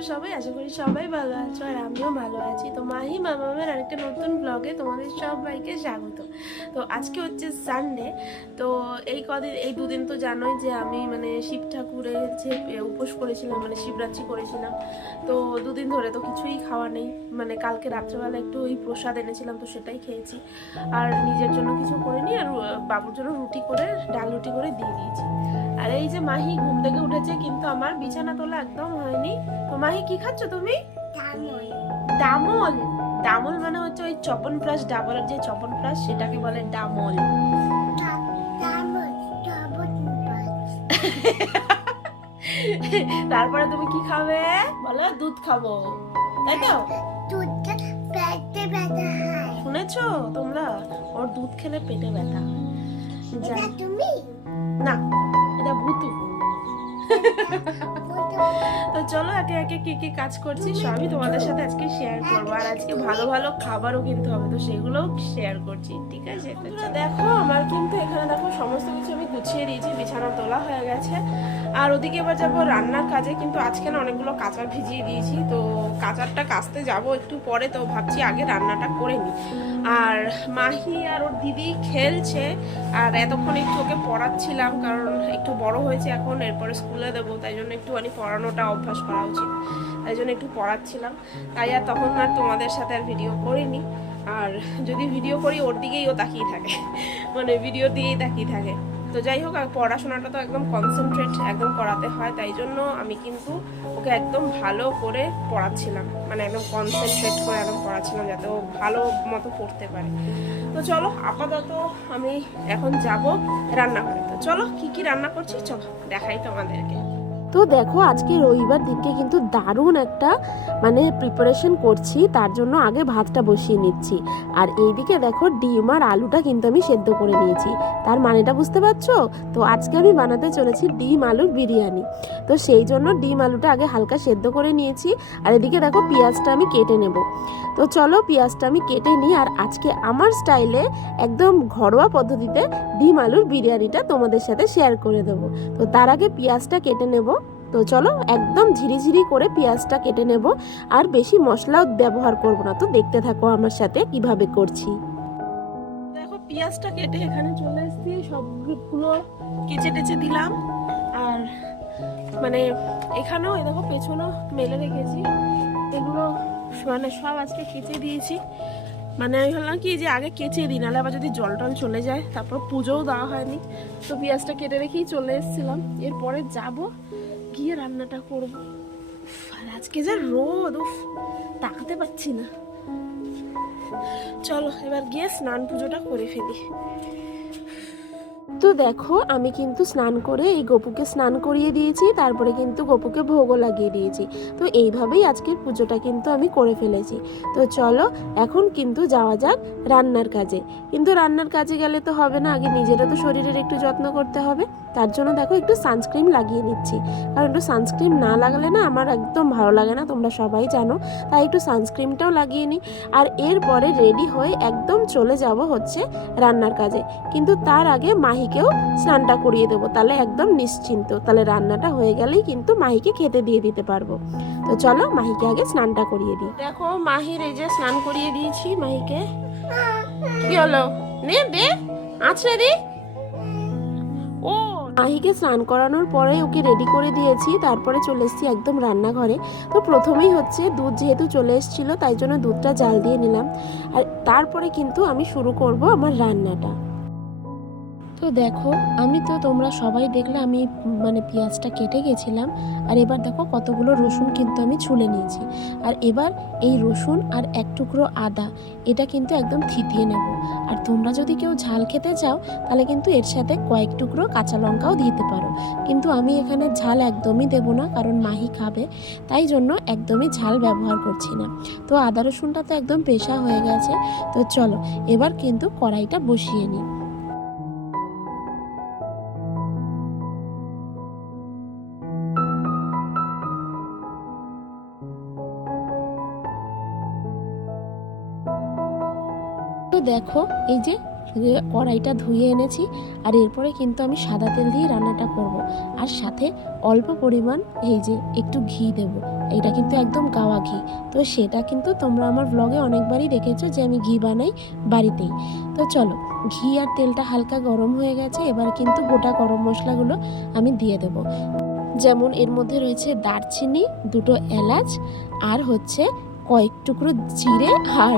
আছো সবাই? আশা করি সবাই ভালো আছো আর আমিও ভালো আছি। তো মাহি মামামের আরেকটা নতুন ব্লগে তোমাদের সবাইকে স্বাগত। তো আজকে হচ্ছে সানডে। তো এই দুদিন তো জানোই যে আমি মানে শিব ঠাকুরের যে উপোস করেছিলাম, মানে শিবরাত্রি করেছিলাম। তো দুদিন ধরে তো কিছুই খাওয়া নেই, মানে কালকে রাত্রেবেলা একটু ওই প্রসাদ এনেছিলাম, তো সেটাই খেয়েছি। আর নিজের জন্য কিছু করিনি, আর বাবুর জন্য ডাল রুটি করে দিয়ে দিয়েছি। আর এই যে মাহি ঘুম থেকে উঠেছে, কিন্তু আমার বিছানা তোলা একদম হয়নি। তো মাহি কি খাচ্ছ তুমি? ডামল। ডামল মানে হচ্ছে ওই চপনপ্রাশ, ডাবলের যে চপনপ্রাশ সেটাকে বলে ডামল। তারপরে তুমি কি খাবে বলো? দুধ খাবো, তাই তো? শুনেছো তোমরা, ওর দুধ খেলে পেটে ব্যথা হয়। না, এটা ভুতু। তো চলো একে একে কি কি কাজ করছি সবই তোমাদের সাথে আজকে শেয়ার করবো। আর আজকে ভালো ভালো খাবারও কিনতে হবে, তো সেগুলোও শেয়ার করছি, ঠিক আছে? দেখো আমার কিন্তু এখানে দেখো সমস্ত কিছু আমি গুছিয়ে দিয়েছি, বিছানা তোলা হয়ে গেছে। আর ওদিকে এবার যাবো রান্নার কাজে। কিন্তু আজকে না অনেকগুলো কাঁচা ভিজিয়ে দিয়েছি, তো কাঁচারটা কাচতে যাব একটু পরে, তো ভাবছি আগে রান্নাটা করে নিই। আর মাহি আর ওর দিদি খেলছে, আর এতক্ষণ একটু ওকে পড়াচ্ছিলাম, কারণ একটু বড় হয়েছে এখন, এরপরে স্কুলে দেবো, তাই জন্য একটুখানি পড়ানোটা অভ্যাস করা উচিত, তাই জন্য একটু পড়াচ্ছিলাম। তাই আর তখন আর তোমাদের সাথে আর ভিডিও করিনি। আর যদি ভিডিও করি ওর দিকেই ও তাকিয়ে থাকে, মানে ভিডিও দিয়েই তাকিয়ে থাকে। তো যাই হোক, পড়াশোনাটা তো একদম কনসেন্ট্রেট একদম করাতে হয়, তাই জন্য আমি কিন্তু ওকে একদম ভালো করে পড়াচ্ছিলাম, মানে একদম কনসেন্ট্রেট করে একদম পড়াচ্ছিলাম যাতে ও ভালো মতো পড়তে পারে। তো চলো আপাতত আমি এখন যাব রান্নাঘরে। তো চলো কি কি রান্না করছি চলো দেখাই তোমাদেরকে। তো দেখো আজকে রবিবার দিনকে কিন্তু দারুণ একটা মানে প্রিপারেশন করছি, তার জন্য আগে ভাতটা বসিয়ে নিচ্ছি। আর এইদিকে দেখো ডিম আর আলুটা কিন্তু আমি সেদ্ধ করে নিয়েছি। তার মানেটা বুঝতে পারছো? তো আজকে আমি বানাতে চলেছি ডিম আলুর বিরিয়ানি। তো সেই জন্য ডিম আলুটা আগে হালকা সেদ্ধ করে নিয়েছি। আর এদিকে দেখো পেঁয়াজটা আমি কেটে নেব। তো চলো পেঁয়াজটা আমি কেটে নিই, আর আজকে আমার স্টাইলে একদম ঘরোয়া পদ্ধতিতে ডিম আলুর বিরিয়ানিটা তোমাদের সাথে শেয়ার করে দেবো। তো তার আগে পেঁয়াজটা কেটে নেব। তো চলো একদম ঝিরিঝিরি করে পেঁয়াজটা কেটে নেব, আর বেশি মশলাও ব্যবহার করব না। তো দেখতে থাকো আমার সাথে কিভাবে করছি। দেখো পেঁয়াজটা কেটে এখানে চলে এসেছি, সবগুলো কেচে টেচে দিলাম। আর মানে এখানেও এই দেখো পেছনেও মেলে রেখেছি, এগুলো মানে সব আজকে কেচে দিয়েছি। মানে আমি ভাবলাম কি যে আগে কেচে দিই, নাহলে আবার যদি জল টল চলে যায়, তারপর পুজোও দেওয়া হয়নি। তো পেঁয়াজটা কেটে রেখেই চলে এসেছিলাম। এরপরে যাব গিয়ে রান্নাটা করব। আর আজকে যা রোদ, তাকাতে পারছি না। চলো এবার গিয়ে স্নান পুজোটা করে ফেলি। তো দেখো আমি কিন্তু স্নান করে এই গপুকে স্নান করিয়ে দিয়েছি, তারপরে কিন্তু গপুকে ভোগও লাগিয়ে দিয়েছি। তো এইভাবেই আজকের পুজোটা কিন্তু আমি করে ফেলেছি। তো চলো এখন কিন্তু যাওয়া যাক রান্নার কাজে। কিন্তু রান্নার কাজে গেলে তো হবে না, আগে নিজেরও তো শরীরের একটু যত্ন করতে হবে। তার জন্য দেখো একটু সানস্ক্রিন লাগিয়ে নিচ্ছি, কারণ একটু সানস্ক্রিন না লাগালে না আমার একদম ভালো লাগে না, তোমরা সবাই জানো। তাই একটু সানস্ক্রিনটাও লাগিয়ে নিই। আর এরপরে রেডি হয়ে একদম চলে যাব হচ্ছে রান্নার কাজে। কিন্তু তার আগে মাহিকেও স্নানটা করিয়ে দেবো, তাহলে একদম নিশ্চিন্ত, তাহলে রান্নাটা হয়ে গেলেই কিন্তু মাহিকে খেতে দিয়ে দিতে পারবো। তো চলো মাহিকে আগে স্নানটা করিয়ে দিই। দেখো মাহির এই যে স্নান করিয়ে দিয়েছি মাহিকে। কি হলো? নে দে আছড়ে দি। ও মাহিকে স্নান করানোর পরে ওকে রেডি করে দিয়েছি, তারপরে চলে এসেছি একদম রান্নাঘরে। তো প্রথমেই হচ্ছে দুধ যেহেতু চলে এসেছিলো, তাই জন্য দুধটা জাল দিয়ে নিলাম। আর তারপরে কিন্তু আমি শুরু করব আমার রান্নাটা। তো দেখো আমি তো তোমরা সবাই দেখলে আমি মানে পেঁয়াজটা কেটে গেছিলাম। আর এবার দেখো কতগুলো রসুন কিন্তু আমি ছুলে নিয়েছি। আর এবার এই রসুন আর এক টুকরো আদা এটা কিন্তু একদম থিতিয়ে নেব। আর তোমরা যদি কেউ ঝাল খেতে চাও তাহলে কিন্তু এর সাথে কয়েক টুকরো কাঁচা লঙ্কাও দিতে পারো, কিন্তু আমি এখানে ঝাল একদমই দেব না, কারণ মাহি খাবে, তাই জন্য একদমই ঝাল ব্যবহার করছি না। তো আদা রসুনটা তো একদম পেশা হয়ে গেছে। তো চলো এবার কিন্তু কড়াইটা বসিয়ে নিই। তো দেখো এই যে কড়াইটা ধুয়ে এনেছি, আর এরপরে কিন্তু আমি সাদা তেল দিয়ে রান্নাটা করব। আর সাথে অল্প পরিমাণ এই যে একটু ঘি দেব, এটা কিন্তু একদম গাওয়া ঘি। তো সেটা কিন্তু তোমরা আমার ব্লগে অনেকবারই দেখেছো যে আমি ঘি বানাই বাড়িতেই। তো চলো, ঘি আর তেলটা হালকা গরম হয়ে গেছে, এবার কিন্তু গোটা গরম মশলাগুলো আমি দিয়ে দেবো। যেমন এর মধ্যে রয়েছে দারচিনি, 2টো এলাচ, আর হচ্ছে কয়েক টুকরো জিরে, আর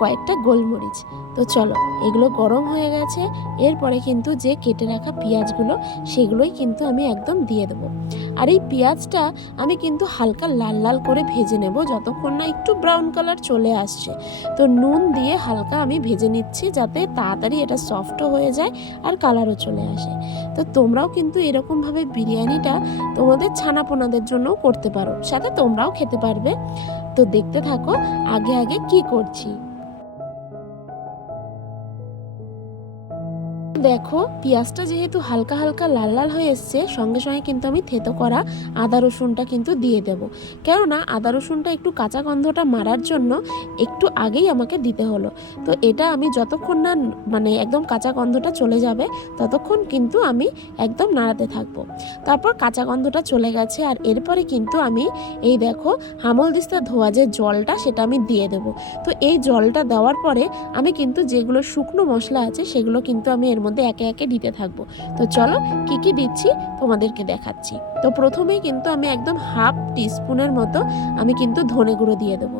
কয়েকটা গোলমরিচ। তো চলো, এগুলো গরম হয়ে গেছে। এরপরে কিন্তু যে কেটে রাখা পেঁয়াজগুলো সেগুলোই কিন্তু আমি একদম দিয়ে দেবো। আর এই পেঁয়াজটা আমি কিন্তু হালকা লাল লাল করে ভেজে নেব যতক্ষণ না একটু ব্রাউন কালার চলে আসছে। তো নুন দিয়ে হালকা আমি ভেজে নিচ্ছি যাতে তাড়াতাড়ি এটা সফটও হয়ে যায় আর কালারও চলে আসে। তো তোমরাও কিন্তু এরকমভাবে বিরিয়ানিটা তোমাদের ছানাপোনাদের জন্যও করতে পারো, সাথে তোমরাও খেতে পারবে। তো দেখতে থাকো আগে আগে কি করছি। দেখো, পেঁয়াজটা যেহেতু হালকা হালকা লাল লাল হয়ে এসছে, সঙ্গে সঙ্গে কিন্তু আমি থেতো করা আদা রসুনটা কিন্তু দিয়ে দেব। কেননা আদা রসুনটা একটু কাঁচা গন্ধটা মারার জন্য একটু আগেই আমাকে দিতে হলো। তো এটা আমি যতক্ষণ না মানে একদম কাঁচা গন্ধটা চলে যাবে ততক্ষণ কিন্তু আমি একদম নাড়াতে থাকবো। তারপর কাঁচা গন্ধটা চলে গেছে, আর এরপরে কিন্তু আমি এই দেখো হামলদিস্তা ধোয়া যে জলটা সেটা আমি দিয়ে দেব। তো এই জলটা দেওয়ার পরে আমি কিন্তু যেগুলো শুকনো মশলা আছে সেগুলো কিন্তু আমি এর মধ্যে একে একে দিতে থাকবো। তো চলো কি কি দিচ্ছি তোমাদেরকে দেখাচ্ছি। তো প্রথমেই কিন্তু আমি একদম হাফ টিস্পুনের মতো আমি কিন্তু ধনে গুঁড়ো দিয়ে দেবো।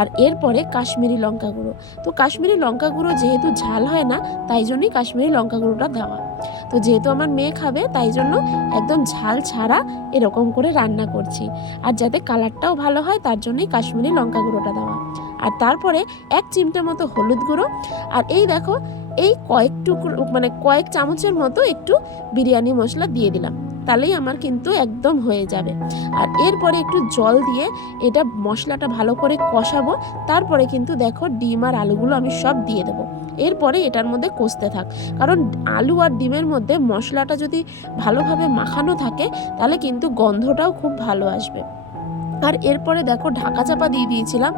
আর এরপরে কাশ্মীরি লঙ্কা গুঁড়ো। তো কাশ্মীরি লঙ্কা গুঁড়ো যেহেতু ঝাল হয় না, তাই জন্যই কাশ্মীরি লঙ্কা গুঁড়োটা দেওয়া। তো যেহেতু আমার মেয়ে খাবে তাই জন্য একদম ঝাল ছাড়া এরকম করে রান্না করছি। আর যাতে কালারটাও ভালো হয় তার জন্যই কাশ্মীরি লঙ্কা গুঁড়োটা দেওয়া। আর তারপরে 1 চিমটে মতো হলুদ গুঁড়ো, আর এই দেখো এই কয়েক টুকরো মানে কয়েক চামচের মতো একটু বিরিয়ানি মশলা দিয়ে দিলাম, তাহলেই আমার কিন্তু একদম হয়ে যাবে। আর এরপরে একটু জল দিয়ে এটা মশলাটা ভালো করে কষাবো। তারপরে কিন্তু দেখো ডিম আর আলুগুলো আমি সব দিয়ে দেবো। এরপরে এটার মধ্যে কষতে থাক, কারণ আলু আর ডিমের মধ্যে মশলাটা যদি ভালোভাবে মাখানো থাকে তাহলে কিন্তু গন্ধটাও খুব ভালো আসবে। আর এরপরে দেখো ঢাকা চাপা দিয়ে দিয়েছিলাম।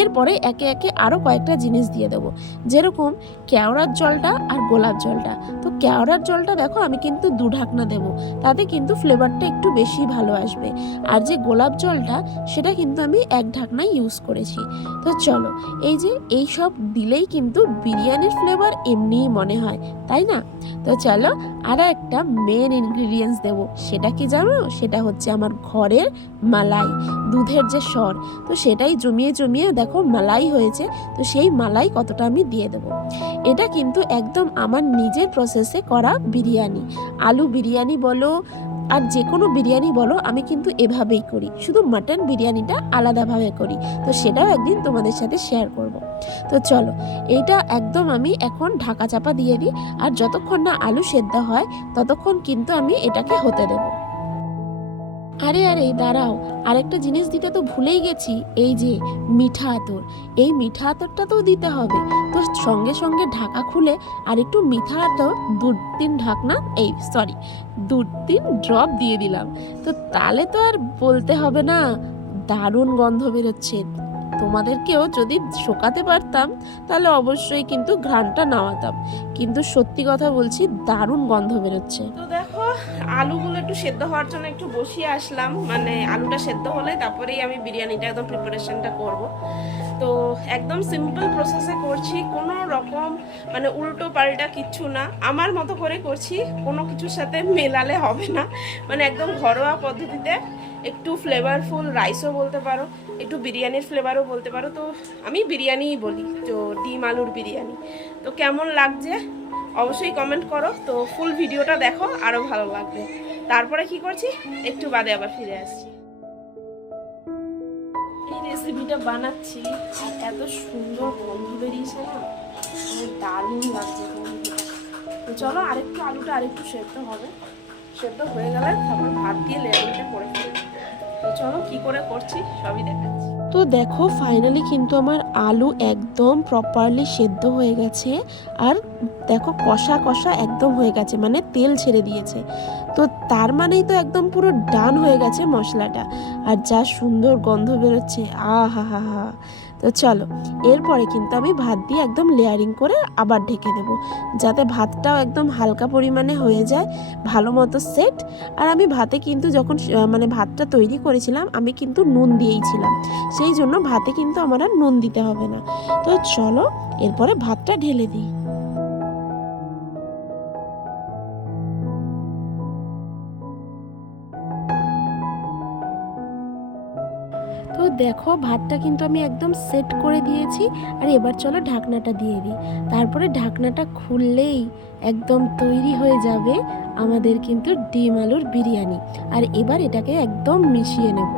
এরপরে একে একে আরও কয়েকটা জিনিস দিয়ে দেবো, যেরকম কেওড়ার জলটা আর গোলাপ জলটা। তো কেওড়ার জলটা দেখো আমি কিন্তু 2 ঢাকনা দেবো, তাতে কিন্তু ফ্লেভারটা একটু বেশি ভালো আসবে। আর যে গোলাপ জলটা সেটা কিন্তু আমি 1 ঢাকনা ইউজ করেছি। তো চলো, এই যে এই সব দিলেই কিন্তু বিরিয়ানির ফ্লেভার এমনিই মনে হয়, তাই না? তো চলো আরও একটা মেন ইনগ্রিডিয়েন্টস দেবো। সেটা কি জানো? সেটা হচ্ছে আমার ঘরের মালাই, দুধের যে সর। তো সেটাই জমিয়ে জমিয়ে দেখো মালাই হয়েছে। তো সেই মালাই কতটা আমি দিয়ে দেব। এটা কিন্তু একদম আমার নিজের প্রসেসে করা বিরিয়ানি। আলু বিরিয়ানি বলো আর যে কোনো বিরিয়ানি বলো, আমি কিন্তু এভাবেই করি, শুধু মাটন বিরিয়ানিটা আলাদাভাবে করি। তো সেটাও একদিন তোমাদের সাথে শেয়ার করব। তো চলো, এইটা একদম আমি এখন ঢাকা চাপা দিয়ে দিই। আর যতক্ষণ না আলু সেদ্ধ হয় ততক্ষণ কিন্তু আমি এটাকে হতে দেবো। আরে আরে দাঁড়াও, আরেকটা জিনিস দিতে তো ভুলেই গেছি, এই যে মিঠা আতর। এই মিঠা আতরটা তো দিতে হবে। তো সঙ্গে সঙ্গে ঢাকা খুলে আর একটু মিঠা আতর 2-3 ঢাকনা 2-3 ড্রপ দিয়ে দিলাম। তো তাহলে তো আর বলতে হবে না, দারুণ গন্ধ বেরোচ্ছে। তোমাদেরকেও যদি শোকাতে পারতাম তাহলে অবশ্যই কিন্তু ঘ্রাণটা নামাতাম, কিন্তু সত্যি কথা বলছি দারুণ গন্ধ বেরোচ্ছে। তো দেখো আলুগুলো একটু সেদ্ধ হওয়ার জন্য একটু বসিয়ে আসলাম, মানে আলুটা সেদ্ধ হলে তারপরেই আমি বিরিয়ানিটা একদম প্রিপারেশনটা করব। তো একদম সিম্পল প্রসেসে করছি, কোনো রকম মানে উল্টো পাল্টা কিচ্ছু না, আমার মতো করে করছি, কোনো কিছুর সাথে মেলালে হবে না। মানে একদম ঘরোয়া পদ্ধতিতে, একটু ফ্লেভারফুল রাইসও বলতে পারো, একটু বিরিয়ানির ফ্লেভারও বলতে পারো। তো আমি বিরিয়ানিই বলি, তো ডিম আলুর বিরিয়ানি। তো কেমন লাগছে অবশ্যই কমেন্ট করো। তো ফুল ভিডিওটা দেখো, আরও ভালো লাগবে। তারপরে কি করছি একটু বাদে আবার ফিরে আসছি। এই রেসিপিটা বানাচ্ছি আর এত সুন্দর গন্ধ বেরিয়েছে না, মানে দারুণ লাগছে গন্ধটা। তো চলো আলুটা আরেকটু সেদ্ধ হবে, সেদ্ধ হয়ে গেলে তারপর ভাত দিয়ে লেয়ারিংটা করে ফেলবো। তো চলো কি করে করছি সবই দেখাচ্ছি। তো দেখো ফাইনালি কিন্তু আমার আলু একদম প্রপারলি সেদ্ধ হয়ে গেছে, আর দেখো কষা কষা একদম হয়ে গেছে, মানে তেল ছেড়ে দিয়েছে। তো তার মানেই তো একদম পুরো ডান হয়ে গেছে মশলাটা। আর যা সুন্দর গন্ধ বেরোচ্ছে, আহা হা হা। তো চলো, এরপরে কিন্তু আমি ভাত দিয়ে একদম লেয়ারিং করে আবার ঢেকে দেবো, যাতে ভাতটাও একদম হালকা পরিমাণে হয়ে যায়, ভালো মতো সেট। আর আমি ভাতে কিন্তু যখন মানে ভাতটা তৈরি করেছিলাম আমি কিন্তু নুন দিয়েইছিলাম, সেই জন্য ভাতে কিন্তু আমার আর নুন দিতে হবে না। তো চলো এরপরে ভাতটা ঢেলে দিই। তো দেখো ভাতটা কিন্তু আমি একদম সেট করে দিয়েছি। আর এবার চলো ঢাকনাটা দিয়ে দিই। তারপরে ঢাকনাটা খুললেই একদম তৈরি হয়ে যাবে আমাদের কিন্তু ডিম আলুর বিরিয়ানি। আর এবার এটাকে একদম মিশিয়ে নেব।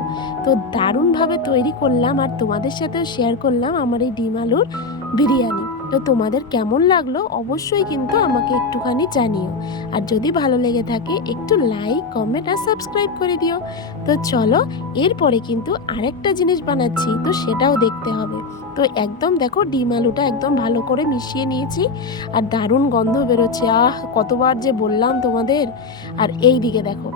তো দারুণভাবে তৈরি করলাম আর তোমাদের সাথেও শেয়ার করলাম আমার এই ডিম আলুর বিরিয়ানি। তো তোমাদের কেমন লাগলো অবশ্যই কিন্তু আমাকে একটুখানি জানিও। আর যদি ভালো লেগে থাকে একটু লাইক, কমেন্ট আর সাবস্ক্রাইব করে দিও। তো চলো এরপরে কিন্তু আরেকটা জিনিস বানাচ্ছি, তো সেটাও দেখতে হবে। তো একদম দেখো ডিম আলুটা একদম ভালো করে মিশিয়ে নিয়েছি আর দারুণ গন্ধ বেরোচ্ছে। কতবার যে বললাম তোমাদের। আর এই দিকে দেখো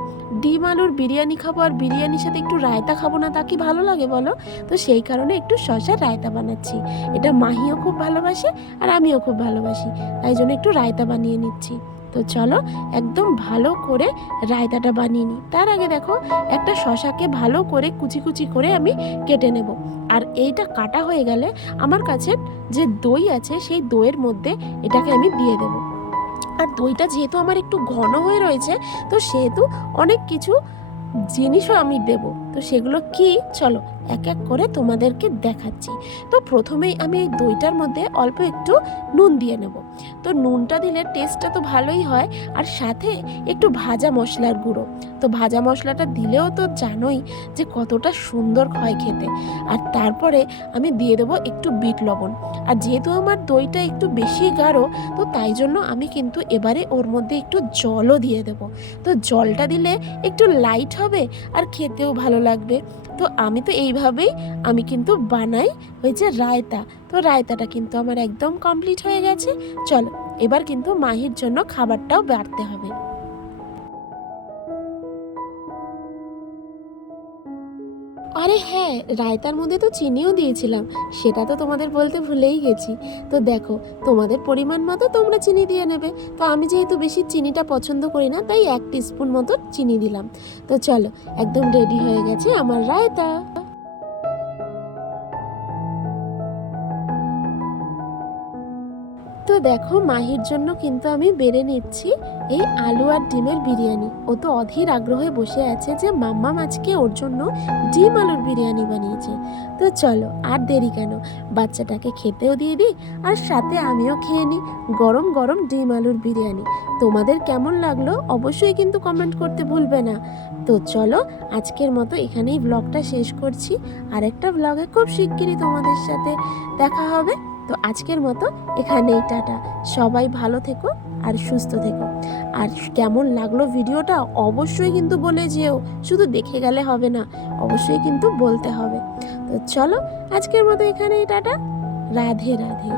ডিম আলুর বিরিয়ানি খাবো আর বিরিয়ানির সাথে একটু রায়তা খাবো না, তা কি ভালো লাগে বলো? তো সেই কারণে একটু শসার রায়তা বানাচ্ছি। এটা মাহিও খুব ভালোবাসে আর আমিও খুব ভালোবাসি, তাই জন্য একটু রায়তা বানিয়ে নিচ্ছি। তো চলো একদম ভালো করে রায়তাটা বানিয়ে নিই। তার আগে দেখো একটা শসাকে ভালো করে কুচি কুচি করে আমি কেটে নেব। আর এইটা কাটা হয়ে গেলে আমার কাছে যে দই আছে সেই দইয়ের মধ্যে এটাকে আমি দিয়ে দেবো। আর দইটা যেহেতু আমার একটু ঘন হয়ে রয়েছে, তো সেহেতু অনেক কিছু জিনিসও আমি দেব। তো সেগুলো কি চলো এক এক করে তোমাদেরকে দেখাচ্ছি। তো প্রথমেই আমি এই দইটার মধ্যে অল্প একটু নুন দিয়ে নেব। তো নুনটা দিলে টেস্টটা তো ভালোই হয়, আর সাথে একটু ভাজা মশলার গুঁড়ো। তো ভাজা মশলাটা দিলেও তো জানোই যে কতটা সুন্দর হয় খেতে। আর তারপরে আমি দিয়ে দেবো একটু বিট লবণ। আর যেহেতু আমার দইটা একটু বেশি গাঢ়, তো তাই জন্য আমি কিন্তু এবারে ওর মধ্যে একটু জলও দিয়ে দেবো। তো জলটা দিলে একটু লাইট হবে আর খেতেও ভালো লাগবে। তো আমি তো এইভাবেই আমি কিন্তু বানাই হয়েছে রায়তা। তো রায়তাটা কিন্তু আমার একদম কমপ্লিট হয়ে গেছে। চলো এবার কিন্তু মাহির জন্য খাবারটাও বাড়তে হবে। আরে হ্যাঁ, রায়তার মধ্যে তো চিনিও দিয়েছিলাম, সেটা তো তোমাদের বলতে ভুলেই গেছি। তো দেখো তোমাদের পরিমাণ মতো তোমরা চিনি দিয়ে নেবে। তো আমি যেহেতু বেশি চিনিটা পছন্দ করি না, তাই 1 টিস্পুন মতো চিনি দিলাম। তো চলো একদম রেডি হয়ে গেছে আমার রায়তা। তো দেখো মাহির জন্য কিন্তু আমি বেড়ে নিচ্ছি এই আলু আর ডিমের বিরিয়ানি। ও তো অধীর আগ্রহে বসে আছে যে মাম্মাম আজকে ওর জন্য ডিম আলুর বিরিয়ানি বানিয়েছে। তো চলো আর দেরি কেন, বাচ্চাটাকে খেতেও দিয়ে দিই আর সাথে আমিও খেয়ে নিই গরম গরম ডিম আলুর বিরিয়ানি। তোমাদের কেমন লাগলো অবশ্যই কিন্তু কমেন্ট করতে ভুলবে না। তো চলো আজকের মতো এখানেই ব্লগটা শেষ করছি। আরেকটা ব্লগে খুব শিগগিরই তোমাদের সাথে দেখা হবে। তো আজকের মতো এখানেই টাটা। সবাই ভালো থেকো আর সুস্থ থেকো। আর কেমন লাগলো ভিডিওটা অবশ্যই কিন্তু বলে যেও, শুধু দেখে গেলে হবে না, অবশ্যই কিন্তু বলতে হবে। তো চলো আজকের মতো এখানেই টাটা। রাধে রাধে।